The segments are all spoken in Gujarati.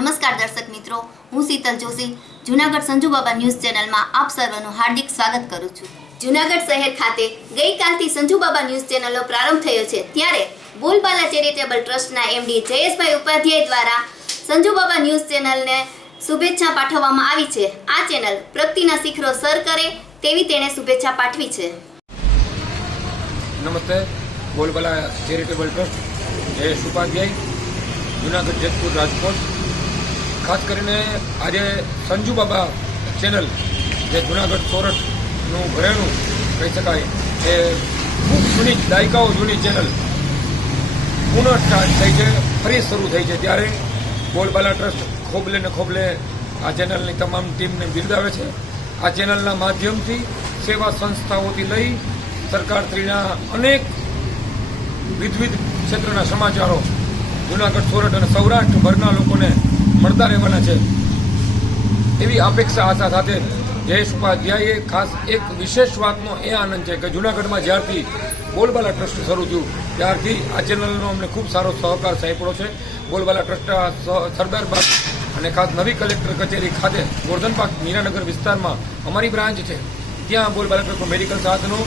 નમસ્કાર દર્શક મિત્રો, હું શીતલ જોશી જૂનાગઢ સંજુ બાબા ન્યૂઝ ચેનલમાં આપ સર્વનું હાર્દિક સ્વાગત કરું છું। જૂનાગઢ શહેર ખાતે ગઈકાલથી સંજુ બાબા ન્યૂઝ ચેનલનો પ્રારંભ થયો છે, ત્યારે બોલબાલા ચેરિટેબલ ટ્રસ્ટના એમડી જયેશભાઈ ઉપાધ્યાય દ્વારા સંજુ બાબા ન્યૂઝ ચેનલને શુભેચ્છા પાઠવવામાં આવી છે। આ ચેનલ પ્રગતિના શિખરો સર કરે તેવી તેણે શુભેચ્છા પાઠવી છે। નમસ્તે, બોલબાલા ચેરિટેબલ ટ્રસ્ટ જયેશ ઉપાધ્યાય, જૂનાગઢ, જેતપુર, રાજકોટ। ખાસ કરીને આજે સંજુ બાબા ચેનલ જે જૂનાગઢ સોરઠનું ઘરેણું કહી શકાય એ ખૂબ જૂની દાયકાઓ જૂની ચેનલ પુનઃ સ્ટાર્ટ થઈ છે, ફરી શરૂ થઈ છે, ત્યારે બોલબાલા ટ્રસ્ટ ખોબલે ને ખોબલે આ ચેનલની તમામ ટીમને બિરદાવે છે। આ ચેનલના માધ્યમથી સેવા સંસ્થાઓથી લઈ સરકારશ્રીના અનેક વિવિધ ક્ષેત્રના સમાચારો જૂનાગઢ, સોરઠ અને સૌરાષ્ટ્રભરના લોકોને મળતા રહેવાના છે, એવી અપેક્ષા આશા સાથે જયેશ ઉપાધ્યાયે ખાસ એક વિશેષ વાતનો એ આનંદ છે કે જૂનાગઢમાં જ્યારથી બોલબાલા ટ્રસ્ટ શરૂ થયું ત્યારથી આ ચેનલનો અમને ખૂબ સારો સહકાર સાંપડ્યો છે। બોલબાલા ટ્રસ્ટ સરદારબાગ અને ખાસ નવી કલેક્ટર કચેરી ખાતે ગોરધનપાક મીરાનગર વિસ્તારમાં અમારી બ્રાન્ચ છે, ત્યાં બોલબાલા ટ્રસ્ટમાં મેડિકલ સાધનો,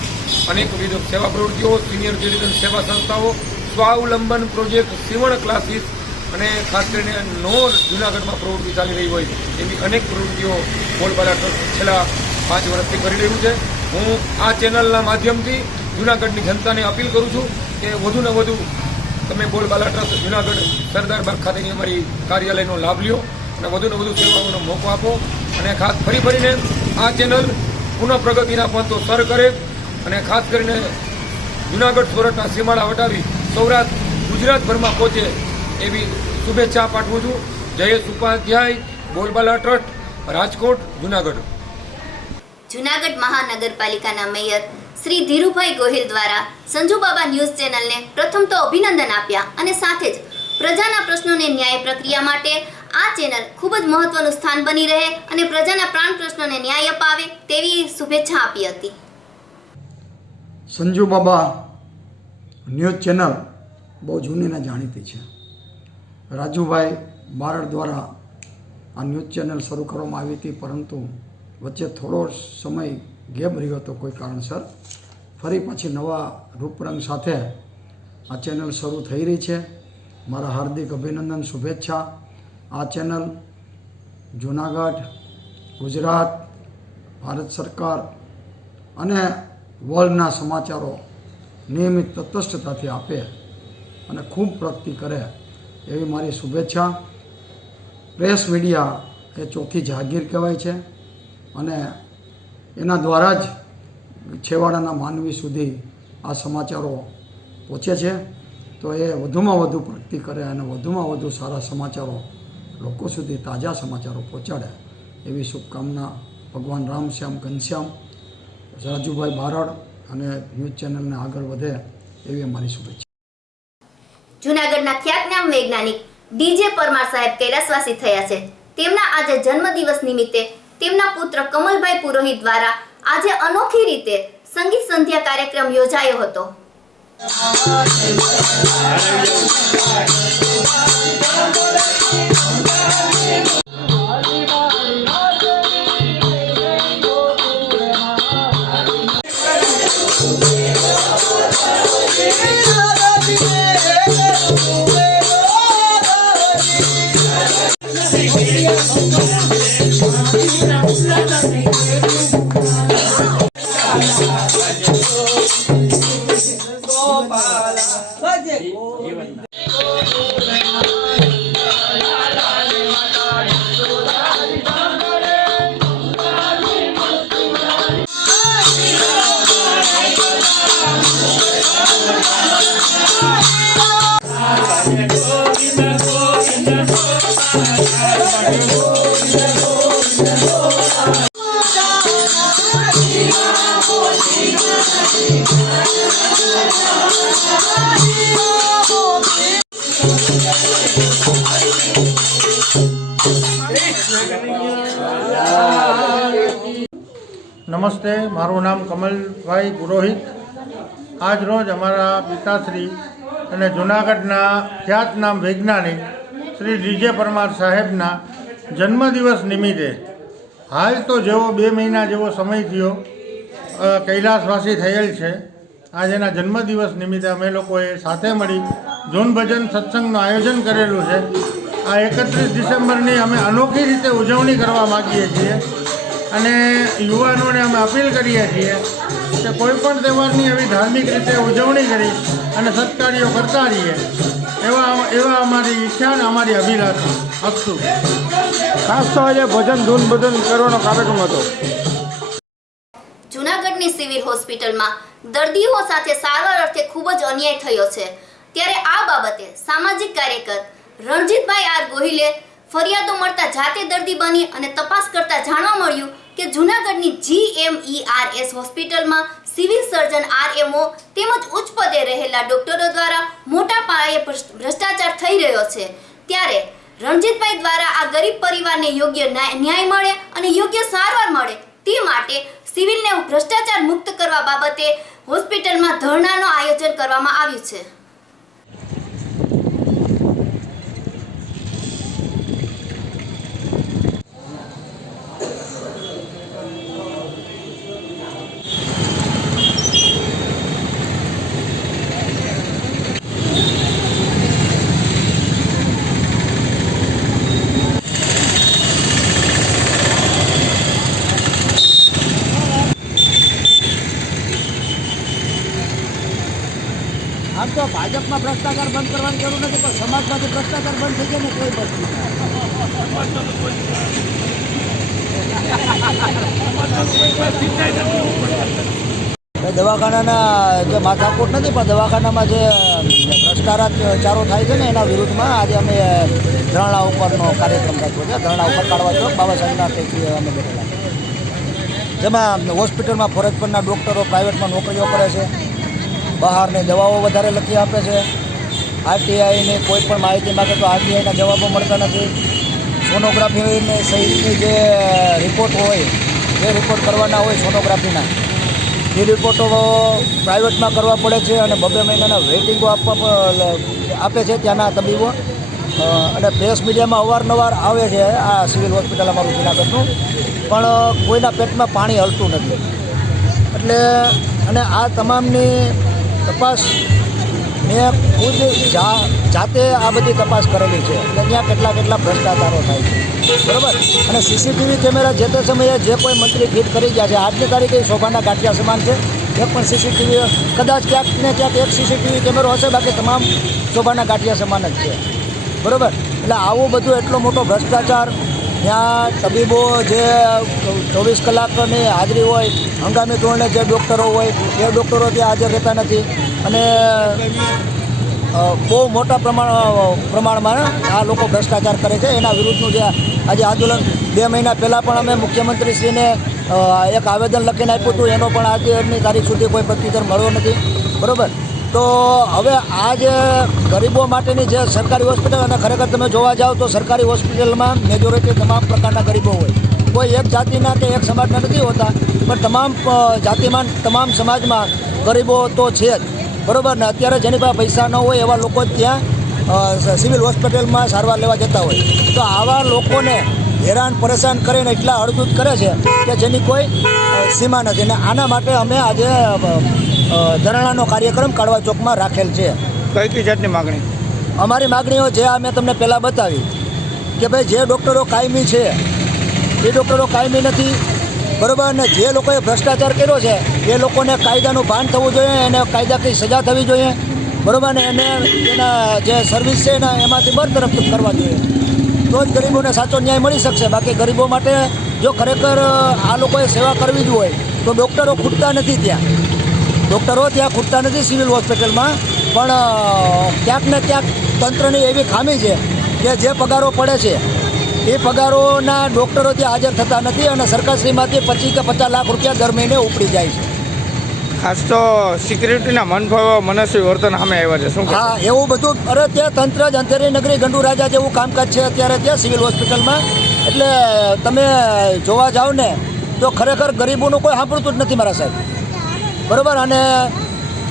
અનેકવિધ સેવા પ્રવૃત્તિઓ, સિનિયર સિટીઝન સેવા સંસ્થાઓ, સ્વાવલંબન પ્રોજેક્ટ, સીવણ ક્લાસીસ અને ખાસ કરીને જૂનાગઢમાં પ્રવૃત્તિ ચાલી રહી હોય એવી અનેક પ્રવૃત્તિઓ બોલબાલા ટ્રસ્ટ છેલ્લા 5 વર્ષથી કરી રહ્યું છે। હું આ ચેનલના માધ્યમથી જૂનાગઢની જનતાને અપીલ કરું છું કે વધુને વધુ તમે બોલબાલા ટ્રસ્ટ જૂનાગઢ સરદારબાગ ખાતેની અમારી કાર્યાલયનો લાભ લ્યો અને વધુને વધુ સેવાઓનો મોકો આપો અને ખાસ ફરીને આ ચેનલ પુનઃ પ્રગતિના પંથો સર કરે અને ખાસ કરીને જૂનાગઢ સોરઠના સીમાડા વટાવી સૌરાષ્ટ્ર ગુજરાતભરમાં પહોંચે એવી શુભેચ્છા પાઠવું છું। જયેશ ઉપાધ્યાય, બોલબાલા ટ્રસ્ટ, રાજકોટ, જૂનાગઢ। જૂનાગઢ મહાનગરપાલિકાના મેયર શ્રી ધીરુભાઈ ગોહિલ દ્વારા સંજુ બાબા ન્યૂઝ ચેનલને પ્રથમ તો અભિનંદન આપ્યા અને સાથે જ પ્રજાના પ્રશ્નોને ન્યાય પ્રક્રિયા માટે આ ચેનલ ખૂબ જ મહત્વનું સ્થાન બની રહે અને પ્રજાના પ્રાણ પ્રશ્નોને ન્યાય અપાવે તેવી શુભેચ્છા આપી હતી। સંજુ બાબા ન્યૂઝ ચેનલ બહુ જૂની અને જાણીતી છે। રાજુભાઈ બારડ દ્વારા આ ન્યૂઝ ચેનલ શરૂ કરવામાં આવી હતી, પરંતુ વચ્ચે થોડો સમય ગેપ રહ્યો હતો કોઈ કારણસર। ફરી પાછી નવા રૂપરંગ સાથે આ ચેનલ શરૂ થઈ રહી છે। મારા હાર્દિક અભિનંદન, શુભેચ્છા। આ ચેનલ જૂનાગઢ, ગુજરાત, ભારત સરકાર અને વર્લ્ડના સમાચારો નિયમિત તટસ્થતાથી આપે અને ખૂબ પ્રગતિ કરે એવી મારી શુભેચ્છા। પ્રેસ મીડિયા એ ચોથી જાગીર કહેવાય છે અને એના દ્વારા જ છેવાડાના માનવી સુધી આ સમાચારો પહોંચે છે, તો એ વધુમાં વધુ પ્રગતિ કરે અને વધુમાં વધુ સારા સમાચારો લોકો સુધી, તાજા સમાચારો પહોંચાડે એવી શુભકામના। ભગવાન રામ, શ્યામ, ઘનશ્યામ, રાજુભાઈ બારડ અને ન્યૂઝ ચેનલને આગળ વધે એવી અમારી શુભેચ્છા। જૂનાગઢના ખ્યાતનામ વૈજ્ઞાનિક ડીજે પરમાર સાહેબ કૈલાસવાસી થયા છે। તેમના આજે જન્મદિવસ નિમિત્તે તેમના પુત્ર કમલભાઈ પુરોહિત દ્વારા આજે અનોખી રીતે સંગીત સંધ્યા કાર્યક્રમ યોજાયો હતો। નમસ્તે, મારું નામ કમલભાઈ પુરોહિત। આજ રોજ અમારા પિતાશ્રી અને જૂનાગઢના ખ્યાતનામ વૈજ્ઞાનિક શ્રી ડીજે પરમાર સાહેબના જન્મદિવસ નિમિત્તે હાલ તો જેવો 2 મહિના જેવો સમય થયો કૈલાસવાસી થયેલ છે. આજે એના જન્મદિવસ નિમિત્તે અમે લોકોએ સાથે મળી ધૂન ભજન સત્સંગનું આયોજન કરેલું છે. આ 31 ડિસેમ્બરની અમે અનોખી રીતે ઉજવણી કરવા માગીએ છીએ અને યુવાનોને અમે અપીલ કરીએ છીએ કે કોઈ પણ તહેવારની એવી ધાર્મિક રીતે ઉજવણી કરી અને સત્કાર્યો કરતા રહીએ એવા અમારી ઈચ્છા અને અમારી અભિલાષા. અસ્તુ. ખાસ તો આજે ભજન ધૂન ભજન કરવાનો કાર્યક્રમ હતો. જૂનાગઢની સિવિલ હોસ્પિટલમાં દર્દીઓ સાથે સારવાર અર્થે ખૂબ જ અન્યાય થયો છે. ત્યારે આ બાબતે સામાજિક કાર્યકર રણજીતભાઈ આર ગોહિલે ફરિયાદો મળતા જાતે દર્દી બની અને તપાસ કરતા જાણવા મળ્યું કે જૂનાગઢની GMERS હોસ્પિટલમાં સિવિલ સર્જન RMO તેમજ ઉચ્ચ પદે રહેલા ડોક્ટરો દ્વારા મોટા પાયે ભ્રષ્ટાચાર થઈ રહ્યો છે. ત્યારે રણજીતભાઈ દ્વારા આ ગરીબ પરિવારને યોગ્ય ન્યાય મળે અને યોગ્ય સારવાર મળે તે માટે સિવિલને ભ્રષ્ટાચાર મુક્ત કરવા બાબતે હોસ્પિટલમાં ધરણાનું આયોજન કરવામાં આવ્યું છે. આમ તો ભાજપમાં ભ્રષ્ટાચાર બંધ કરવાની જરૂર નથી, પણ સમાજમાંથી ભ્રષ્ટાચાર બંધ થઈ જાય ને કોઈ વસ્તુ દવાખાનાના જે માથાકૂટ નથી, પણ દવાખાનામાં જે ભ્રષ્ટાચારો થાય છે ને એના વિરુદ્ધમાં આજે અમે ધરણા ઉપરનો કાર્યક્રમ રાખ્યો છે. ધરણા ઉપર કાઢવા ચોક બાબા સાહેબના ટેકરી અમે બેઠેલા, જેમાં હોસ્પિટલમાં ફરજ પરના ડૉક્ટરો પ્રાઇવેટમાં નોકરીઓ કરે છે, બહારની દવાઓ વધારે લખી આપે છે, RTIની કોઈ પણ માહિતી માગે તો RTIના જવાબો મળતા નથી, સોનોગ્રાફીની સહિતની જે રિપોર્ટ હોય જે રિપોર્ટ કરવાના હોય સોનોગ્રાફીના એ રિપોર્ટો પ્રાઇવેટમાં કરવા પડે છે અને 2 મહિનાના વેઇટિંગો આપે છે ત્યાંના તબીબો. અને પ્રેસ મીડિયામાં અવારનવાર આવે છે આ સિવિલ હોસ્પિટલ અમારું જૂનાગઢનું, પણ કોઈના પેટમાં પાણી હલતું નથી. એટલે અને આ તમામની તપાસ મેં ખુદ જાતે આ બધી તપાસ કરેલી છે કે ત્યાં કેટલા ભ્રષ્ટાચારો થાય છે, બરાબર. અને CCTV કેમેરા જે તે સમયે જે કોઈ મંત્રી ફિટ કરી ગયા છે, આજની તારીખે શોભાના ગાંઠિયા સમાન છે. એક પણ CCTV કદાચ ક્યાંક ને ક્યાંક એક CCTV કેમેરો હશે, બાકી તમામ શોભાના ગાંઠિયા સમાન જ છે, બરાબર. એટલે આવું બધું એટલો મોટો ભ્રષ્ટાચાર, ત્યાં તબીબો જે 24 કલાકની હાજરી હોય, હંગામી ધોરણે જે ડૉક્ટરો હોય એ ડૉક્ટરો ત્યાં હાજર રહેતા નથી. અને બહુ મોટા પ્રમાણમાં આ લોકો ભ્રષ્ટાચાર કરે છે. એના વિરુદ્ધનું જે આજે આંદોલન 2 મહિના પહેલાં પણ અમે મુખ્યમંત્રીશ્રીને એક આવેદન લખીને આપ્યું હતું, એનો પણ આજની તારીખ સુધી કોઈ પ્રત્યુત્તર મળ્યો નથી, બરાબર. તો હવે આ જે ગરીબો માટેની જે સરકારી હોસ્પિટલ, અને ખરેખર તમે જોવા જાઓ તો સરકારી હોસ્પિટલમાં મેજોરિટી તમામ પ્રકારના ગરીબો હોય, કોઈ એક જાતિના કે એક સમાજના નથી હોતા, પણ તમામ જાતિમાં તમામ સમાજમાં ગરીબો તો છે જ, બરાબર. ને અત્યારે જેની પાસે પૈસા ન હોય એવા લોકો ત્યાં સિવિલ હોસ્પિટલમાં સારવાર લેવા જતા હોય, તો આવા લોકોને હેરાન પરેશાન કરીને એટલા અડધૂત કરે છે કે જેની કોઈ સીમા નથી. અને આના માટે અમે આજે ધરણાનો કાર્યક્રમ કાઢવા ચોકમાં રાખેલ છે. કઈ જાતની માગણી? અમારી માગણીઓ જે મેં તમને પહેલાં બતાવી કે ભાઈ જે ડૉક્ટરો કાયમી છે એ ડૉક્ટરો કાયમી નથી, બરાબર. ને જે લોકોએ ભ્રષ્ટાચાર કર્યો છે એ લોકોને કાયદાનું ભાન થવું જોઈએ, એને કાયદાકીય સજા થવી જોઈએ, બરાબર. ને એને એના જે સર્વિસ છે ને એમાંથી બરતરફ કરવા જોઈએ, તો જ ગરીબોને સાચો ન્યાય મળી શકશે. બાકી ગરીબો માટે જો ખરેખર આ લોકોએ સેવા કરવી જ હોય તો ડૉક્ટરો ખૂટતા નથી, ડૉક્ટરો ત્યાં ખૂટતા નથી સિવિલ હોસ્પિટલમાં, પણ ક્યાંક ને ક્યાંક તંત્રની એવી ખામી છે કે જે પગારો પડે છે એ પગારોના ડૉક્ટરો ત્યાં હાજર થતા નથી અને સરકારશ્રીમાંથી 25 કે 50 લાખ રૂપિયા દર મહિને ઉપડી જાય છે. ખાસ તો સિક્યુરિટીના મનસ્વી વર્તન સામે આવ્યા છે, શું? હા, એવું બધું. અરે ત્યાં તંત્ર જ અંધેરી નગરી ગંડુ રાજા જેવું કામકાજ છે અત્યારે ત્યાં સિવિલ હોસ્પિટલમાં. એટલે તમે જોવા જાઓ ને તો ખરેખર ગરીબોનું કોઈ સાંભળતું જ નથી મારા સાહેબ, બરાબર. અને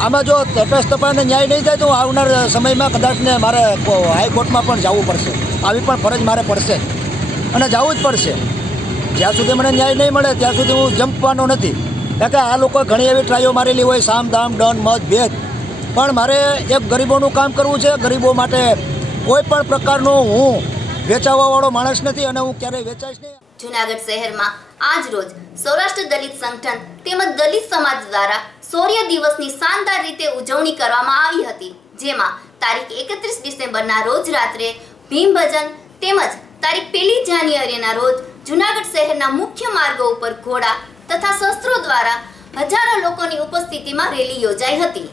આમાં જો તટસ્થપણે ન્યાય નહીં થાય તો આવનાર સમયમાં કદાચ ને મારે હાઈકોર્ટમાં પણ જવું પડશે. આવી પણ ફરજ મારે પડશે અને જવું જ પડશે. જ્યાં સુધી મને ન્યાય નહીં મળે ત્યાં સુધી હું જંપવાનો નથી. કારણ કે આ લોકોએ ઘણી એવી ટ્રાયો મારેલી હોય, સામ દામ દંડ મત ભેદ, પણ મારે એક ગરીબોનું કામ કરવું છે. ગરીબો માટે કોઈ પણ પ્રકારનો હું વેચાવાવાળો માણસ નથી અને હું ક્યારેય વેચાઈશ નહીં. જૂનાગઢ શહેરમાં આજ રોજ સૌરાષ્ટ્ર દલિત સંગઠન તેમજ દલિત સમાજ દ્વારા શૌર્ય દિવસની શાનદાર રીતે ઉજવણી કરવામાં આવી હતી, જેમાં તારીખ 31 ડિસેમ્બરના રોજ રાત્રે ભીમ ભજન તેમજ તારીખ 1 જાન્યુઆરીના રોજ જૂનાગઢ શહેરના મુખ્ય માર્ગો ઉપર ઘોડા તથા શસ્ત્રો દ્વારા હજારો લોકોની ઉપસ્થિતિમાં રેલી યોજાઈ હતી.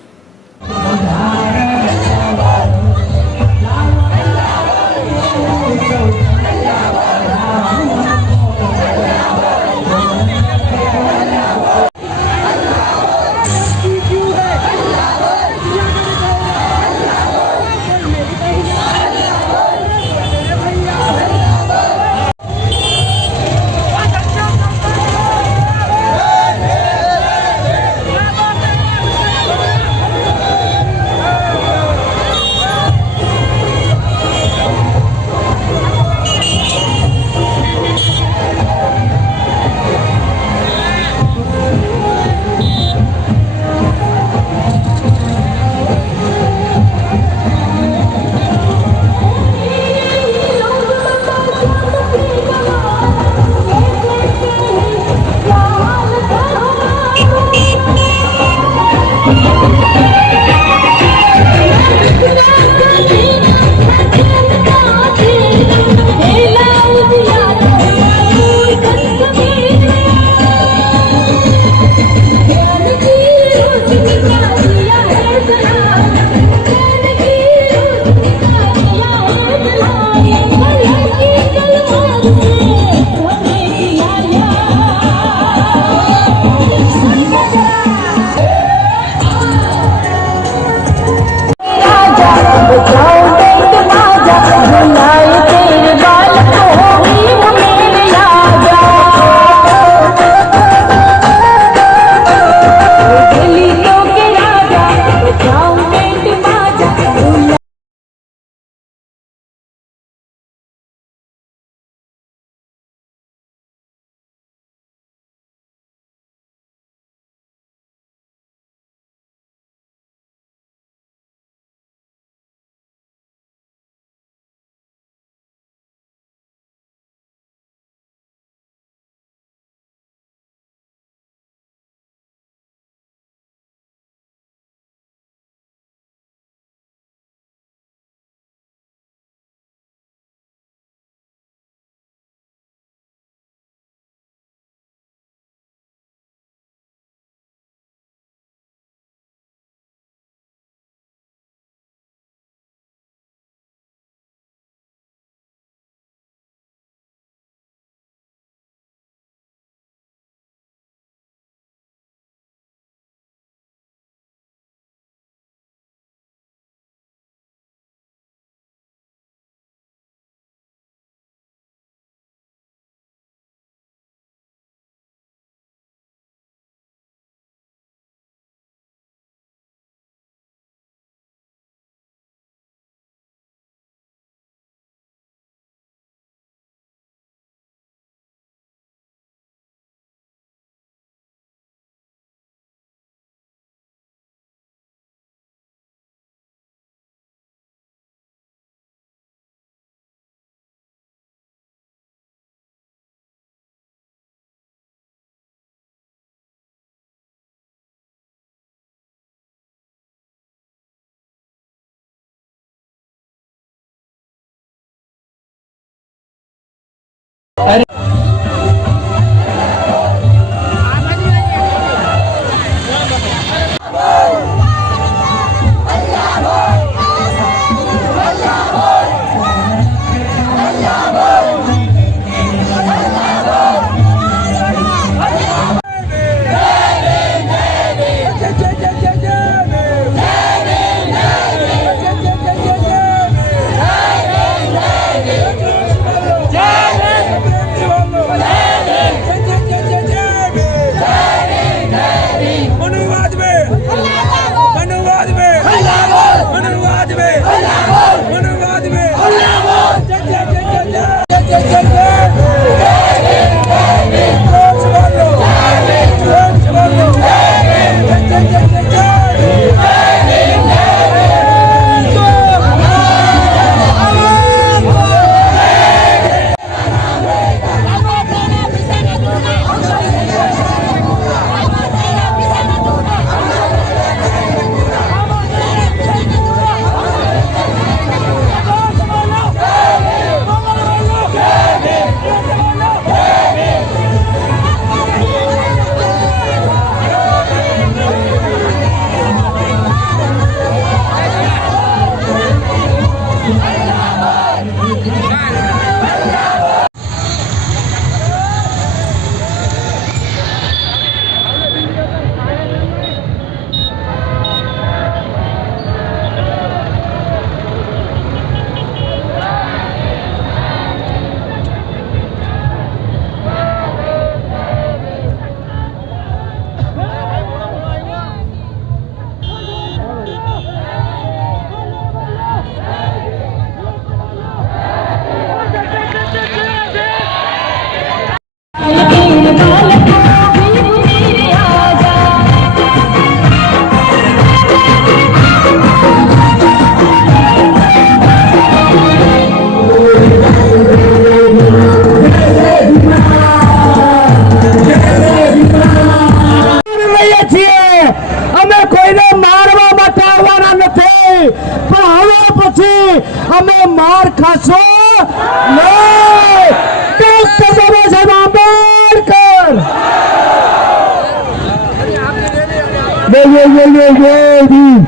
જય જય જય જય ભીમ.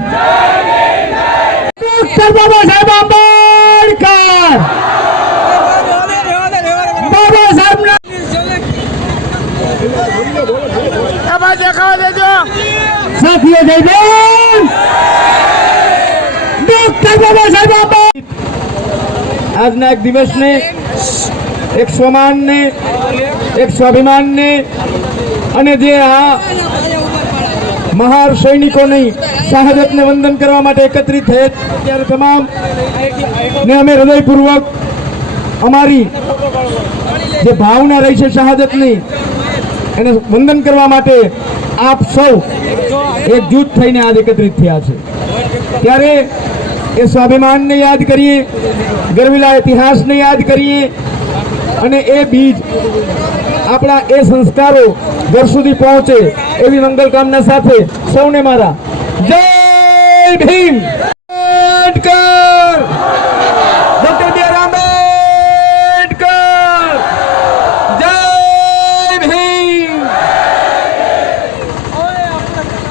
ડોક્ટર બાબા સાહેબ આંબેડકર. બાબા સાહેબના સાથીઓ જય ભીમ. ડોક્ટર બાબા સાહેબ આંબેડકર. આજના એક દિવસને એક સ્વમાનને એક સ્વાભિમાનને અને જે આ મહાન સૈનિકોની શહાદતને વંદન કરવા માટે એકત્રિત થયા ત્યારે તમામ ને અમે હૃદયપૂર્વક અમારી જે ભાવના રહી છે શહાદતની એને વંદન કરવા માટે આપ સૌ એક જૂથ થઈને આજ એકત્રિત થયા છે. ત્યારે એ સ્વાભિમાનને યાદ કરીએ, ગરવીલા ઇતિહાસને યાદ કરીએ અને એ બીજ આપણા એ સંસ્કારો ઘર સુધી પહોંચે એવી મંગલ કામના સાથે સૌને મારા જય ભીમ. આંબેડકર. ડોક્ટર બી.આર. આંબેડકર. જય ભીમ.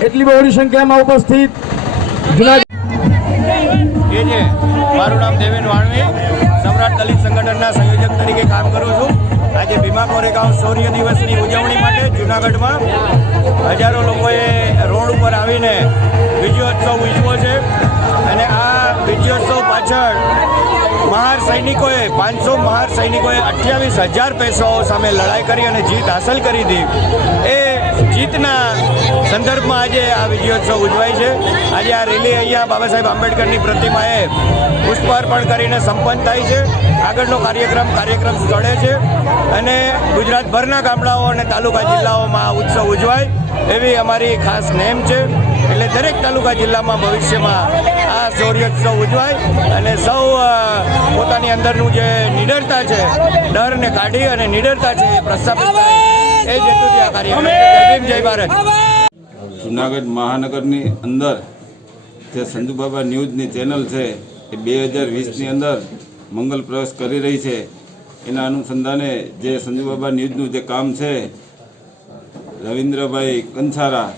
એટલી બહોળી સંખ્યામાં ઉપસ્થિત જુનાગઢ એ છે મારું નામ દેવેન વાણવી, સમ્રાટ દલિત સંગઠનના સંયોજક તરીકે કામ કરું છું. આજે ભીમા કોરેગાંવ શૌર્ય દિવસની ઉજવણી માટે જૂનાગઢમાં હજારો લોકોએ રોડ ઉપર આવીને વિજયોત્સવ ઉજવ્યો છે અને આ વિજયોત્સવ પાછળ મહાર સૈનિકોએ 500 મહાર સૈનિકોએ 28,000 પૈસાઓ સામે લડાઈ કરી અને જીત હાંસલ કરી હતી. એ જીતના સંદર્ભમાં આજે આ વિજયોત્સવ ઉજવાય છે. આજે આ રેલી અહીંયા બાબા સાહેબ આંબેડકરની પ્રતિમાએ પુષ્પાર્પણ કરીને સંપન્ન થાય છે. આગળનો કાર્યક્રમ સ્થળે છે અને ગુજરાતભરના ગામડાઓ અને તાલુકા જિલ્લાઓમાં આ ઉત્સવ ઉજવાય એવી અમારી ખાસ નેમ છે. એટલે દરેક તાલુકા જિલ્લામાં ભવિષ્યમાં આ શૌર્યોત્સવ ઉજવાય અને સૌ પોતાની અંદરનું જે નિડરતા છે, ડરને કાઢી અને નિડરતા છે એ પ્રસ્થાપિત થાય એ જ હેતુથી આ કાર્યક્રમ. જય ભીમ, જય ભારત. જુનાગઢ મહાનગરની અંદર જે સંજુબાબા ન્યૂઝની ચેનલ છે એ 2020ની અંદર મંગલ પ્રવેશ કરી રહી છે. એના અનુસંધાને જે સંજુબાબા ન્યૂઝનું જે કામ છે, રવિન્દ્રભાઈ કંસારા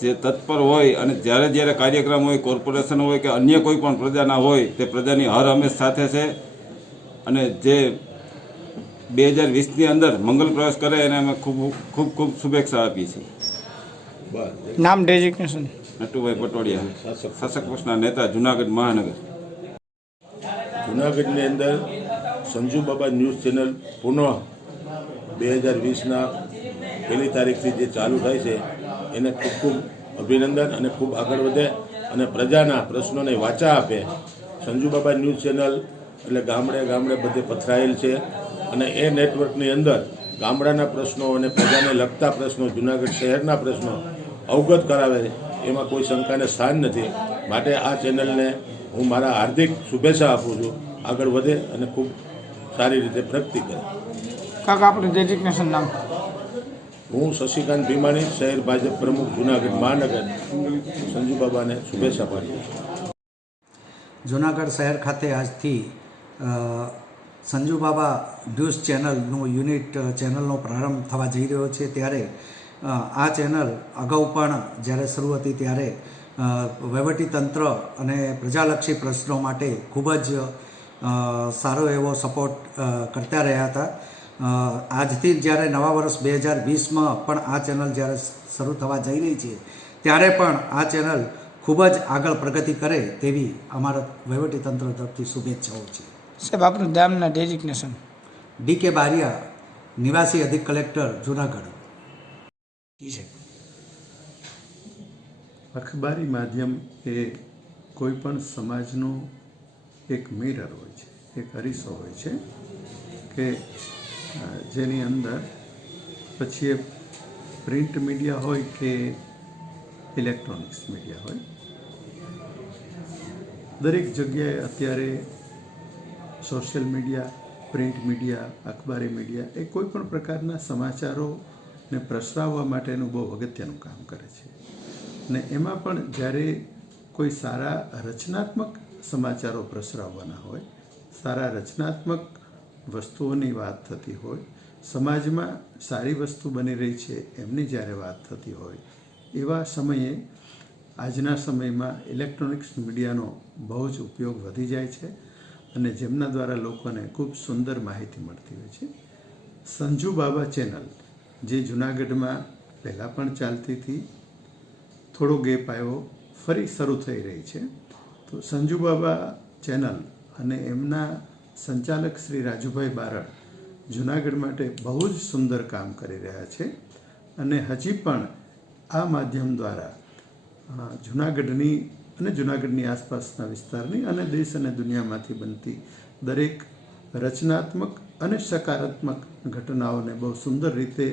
જે તત્પર હોય અને જ્યારે જ્યારે કાર્યક્રમ હોય, કોર્પોરેશન હોય કે અન્ય કોઈ પણ પ્રજાના હોય તે પ્રજાની હર હંમેશ સાથે છે અને જે 2020ની અંદર મંગલ પ્રવેશ કરે એને અમે ખૂબ ખૂબ ખૂબ શુભેચ્છા આપીએ છીએ. નામ ડેઝિગ્નેશન નટુભાઈ પટોડિયા, શાસક પક્ષના નેતા, જુનાગઢ મહાનગર. જુનાગઢની અંદર સંજુબાબા ન્યૂઝ ચેનલ પુનઃ 2020ના 1લી તારીખથી જે ચાલુ થાય છે એને ખૂબ ખૂબ અભિનંદન અને ખૂબ આગળ વધે અને પ્રજાના પ્રશ્નોને વાચા આપે. સંજુબાબા ન્યૂઝ ચેનલ એટલે ગામડે ગામડે બધે પથરાયેલ છે અને એ નેટવર્કની અંદર ગામડાના પ્રશ્નો અને પ્રજાને લગતા પ્રશ્નો, જુનાગઢ શહેરના પ્રશ્નો અવગત કરાવે છે. એમાં કોઈ શંકાને સ્થાન નથી. માટે આ ચેનલને હું મારા હાર્દિક શુભેચ્છા આપું છું. આગળ વધે અને ખૂબ સારી રીતે પ્રગતિ કરે. કાકા આપણે ડેઝિગ્નેશન નામ. હું શશિકાંત ભીમાણી, શહેર ભાજપ પ્રમુખ, જુનાગઢ મહાનગર. સંજુબાબાને શુભેચ્છા પાઠવું. જુનાગઢ શહેર ખાતે આજથી સંજુબાબા ન્યૂઝ ચેનલનું યુનિટ ચેનલનો પ્રારંભ થવા જઈ રહ્યો છે. ત્યારે આ ચેનલ અગાઉ પણ જ્યારે શરૂ હતી ત્યારે વહીવટીતંત્ર અને પ્રજાલક્ષી પ્રશ્નો માટે ખૂબ જ સારો એવો સપોર્ટ કરતા રહ્યા હતા. આજથી જ્યારે નવા વર્ષ 2020માં પણ આ ચેનલ જ્યારે શરૂ થવા જઈ રહી છે ત્યારે પણ આ ચેનલ ખૂબ જ આગળ પ્રગતિ કરે તેવી અમારા વહીવટીતંત્ર તરફથી શુભેચ્છાઓ છે. સાહેબ આપણું ગામના ડેઝિગ્નેશન. ડી.કે. બારિયા, નિવાસી અધિક કલેક્ટર, જુનાગઢ. અખબારી માધ્યમ એ કોઈ પણ સમાજનો એક મિરર હોય છે, એક અરીસો હોય છે કે જેની અંદર પછી એ પ્રિન્ટ મીડિયા હોય કે ઇલેક્ટ્રોનિક્સ મીડિયા હોય, દરેક જગ્યાએ અત્યારે સોશિયલ મીડિયા, પ્રિન્ટ મીડિયા, અખબારી મીડિયા એ કોઈ પણ પ્રકારના સમાચારોને પ્રસરાવવા માટેનું બહુ અગત્યનું કામ કરે છે. અને એમાં પણ જ્યારે કોઈ સારા રચનાત્મક સમાચારો પ્રસરાવવાના હોય, સારા રચનાત્મક વસ્તુઓની વાત થતી હોય, સમાજમાં સારી વસ્તુ બની રહી છે એમની જ્યારે વાત થતી હોય, એવા સમયે આજના સમયમાં ઇલેક્ટ્રોનિક્સ મીડિયાનો બહુ જ ઉપયોગ વધી જાય છે અને જેમના દ્વારા લોકોને ખૂબ સુંદર માહિતી મળતી હોય છે. સંજુ બાબા ચેનલ જે જૂનાગઢમાં પહેલાં પણ ચાલતી હતી, થોડો ગેપ આવ્યો, ફરી શરૂ થઈ રહી છે. તો સંજુ બાબા ચેનલ અને એમના સંચાલક શ્રી રાજુભાઈ બારડ જૂનાગઢ માટે બહુ જ સુંદર કામ કરી રહ્યા છે અને હજી પણ આ માધ્યમ દ્વારા જૂનાગઢની અને જૂનાગઢની આસપાસના વિસ્તારની અને દેશ અને દુનિયામાંથી બનતી દરેક રચનાત્મક અને સકારાત્મક ઘટનાઓને બહુ સુંદર રીતે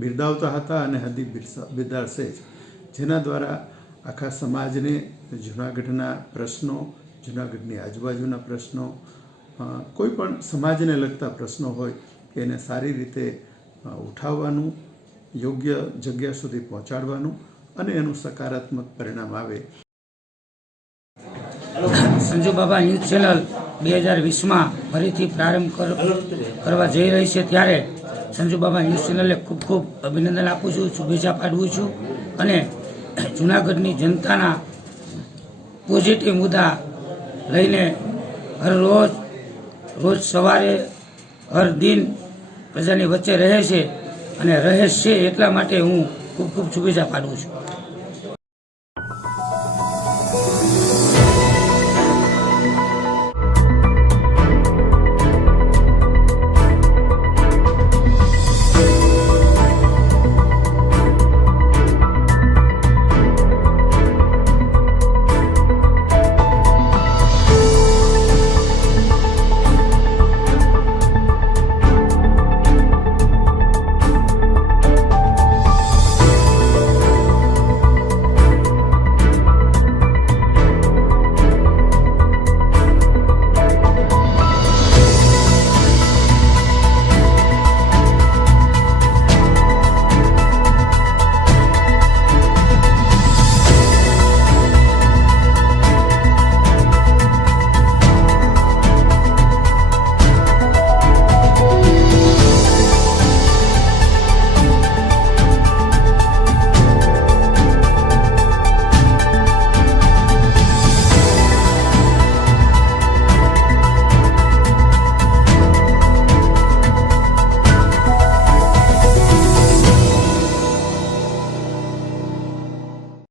બિરદાવતા હતા અને હજી બિરદાવશે જ, જેના દ્વારા આખા સમાજને જૂનાગઢના પ્રશ્નો, જૂનાગઢની આજુબાજુના પ્રશ્નો, કોઈ પણ સમાજને લગતા પ્રશ્નો હોય એને સારી રીતે ઉઠાવવાનું, યોગ્ય જગ્યા સુધી પહોંચાડવાનું અને એનું સકારાત્મક પરિણામ આવે. સંજુ બાબા ન્યૂઝ ચેનલ 2020માં ફરીથી પ્રારંભ કરવા જઈ રહી છે, ત્યારે સંજુ બાબા ન્યૂઝ ચેનલને ખૂબ ખૂબ અભિનંદન આપું છું, શુભેચ્છા પાઠવું છું અને જૂનાગઢની જનતાના પોઝિટિવ મુદ્દા લઈને રોજ સવારે હર દિન પ્રજાની વચ્ચે રહે છે અને રહે છે, એટલા માટે હું ખૂબ ખૂબ શુભેચ્છા પાઠવું છું.